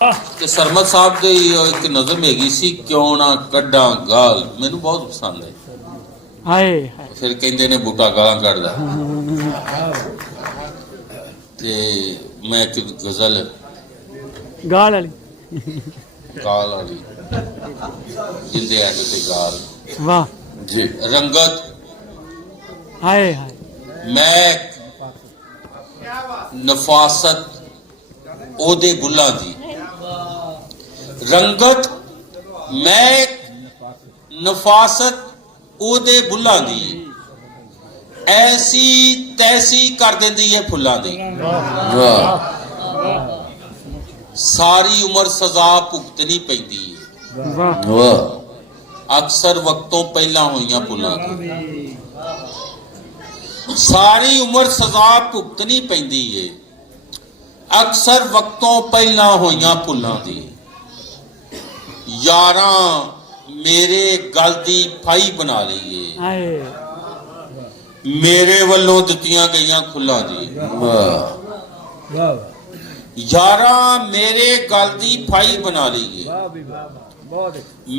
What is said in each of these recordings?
ਤੇ ਸਰਮਦ ਸਾਹਿਬ ਦੀ ਇੱਕ ਨਜ਼ਮ ਹੈਗੀ ਸੀ, ਕਿਉਂ ਨਾ ਕੱਢਾਂ ਗਾਲ, ਮੈਨੂੰ ਬਹੁਤ ਪਸੰਦ ਹੈ। ਹਾਏ ਫਿਰ ਕਹਿੰਦੇ ਨੇ ਬੂਟਾ ਗਾਲਾਂ ਕੱਢਦਾ। ਤੇ ਮੈਂ ਇੱਕ ਗਜ਼ਲ ਗਾਲ ਵਾਲੀ ਗਾਲ ਵਾਲੀ ਜਿੰਦੇ ਐਂਡ ਤੇ ਗਾਲ ਵਾਹ ਜੀ। ਰੰਗਤ ਹਾਏ ਹਾਏ ਮੈਂ ਨਫਾਸਤ ਉਹਦੇ ਗੁੱਲਾਂ ਦੀ, ਰੰਗਤ ਮੈਂ ਨਫਾਸਤ ਉਹਦੇ ਬੁੱਲਾਂ ਦੀ, ਐਸੀ ਤੈਸੀ ਕਰ ਦਿੰਦੀ ਹੈ ਫੁੱਲਾਂ ਦੀ। ਵਾਹ। ਸਾਰੀ ਉਮਰ ਸਜ਼ਾ ਭੁਗਤਣੀ ਪੈਂਦੀ ਹੈ। ਵਾਹ ਵਾਹ। ਅਕਸਰ ਵਕਤੋਂ ਪਹਿਲਾਂ ਹੋਈਆਂ ਭੁੱਲਾਂ ਦੀ, ਸਾਰੀ ਉਮਰ ਸਜ਼ਾ ਭੁਗਤਣੀ ਪੈਂਦੀ ਹੈ, ਅਕਸਰ ਵਕਤੋਂ ਪਹਿਲਾਂ ਹੋਈਆਂ ਭੁੱਲਾਂ ਦੀ। ਯਾਰਾਂ ਮੇਰੇ ਗਲ ਦੀ ਫਾਈ ਬਣਾ ਲਈਏ, ਹਾਏ ਮੇਰੇ ਵੱਲੋਂ ਦਿੱਤੀਆਂ ਗਈਆਂ ਖੁੱਲਾਂ ਦੀ। ਵਾਹ। ਯਾਰਾਂ ਮੇਰੇ ਗਲ ਦੀ ਫਾਈ ਬਣਾ ਲਈਏ,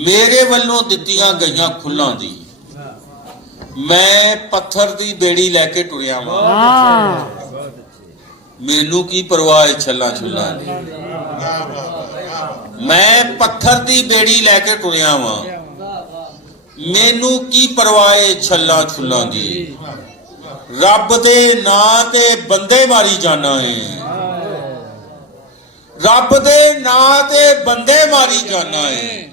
ਮੇਰੇ ਵੱਲੋਂ ਦਿੱਤੀਆਂ ਗਈਆਂ ਖੁੱਲਾਂ ਦੀ। ਮੈਂ ਪੱਥਰ ਦੀ ਬੇੜੀ ਲੈ ਕੇ ਟੁਰਿਆ ਵਾਂ, ਮੈਨੂੰ ਕੀ ਪਰਵਾਹ ਹੈ ਛੱਲਾਂ ਛੁੱਲਾਂ ਦੀ। ਮੈਂ ਪੱਥਰ ਦੀ ਬੇੜੀ ਲੈ ਕੇ ਟੁਰਿਆ ਵਾਂ, ਮੈਨੂੰ ਕੀ ਪਰਵਾਹ ਹੈ ਛੱਲਾਂ ਛੁੱਲਾਂ ਦੀ। ਰੱਬ ਦੇ ਨਾਂ ਤੇ ਬੰਦੇ ਮਾਰੀ ਜਾਣਾ ਏ, ਰੱਬ ਦੇ ਨਾਂ ਤੇ ਬੰਦੇ ਮਾਰੀ ਜਾਣਾ ਏ,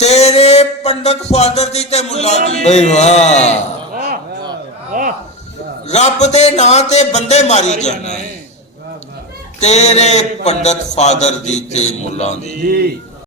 ਤੇਰੇ ਪੰਡਤ ਫਾਦਰ ਦੀ ਤੇ ਮੁੱਲਾ ਦੀ। ਬਈ ਵਾਹ। ਰੱਬ ਦੇ ਨਾਂ ਤੇ ਬੰਦੇ ਮਾਰੀ ਜਾਣਾ ਏ, ਤੇਰੇ ਪੰਡਤ ਫਾਦਰ ਦੀ ਤੇ ਮੁੱਲਾ ਦੀ।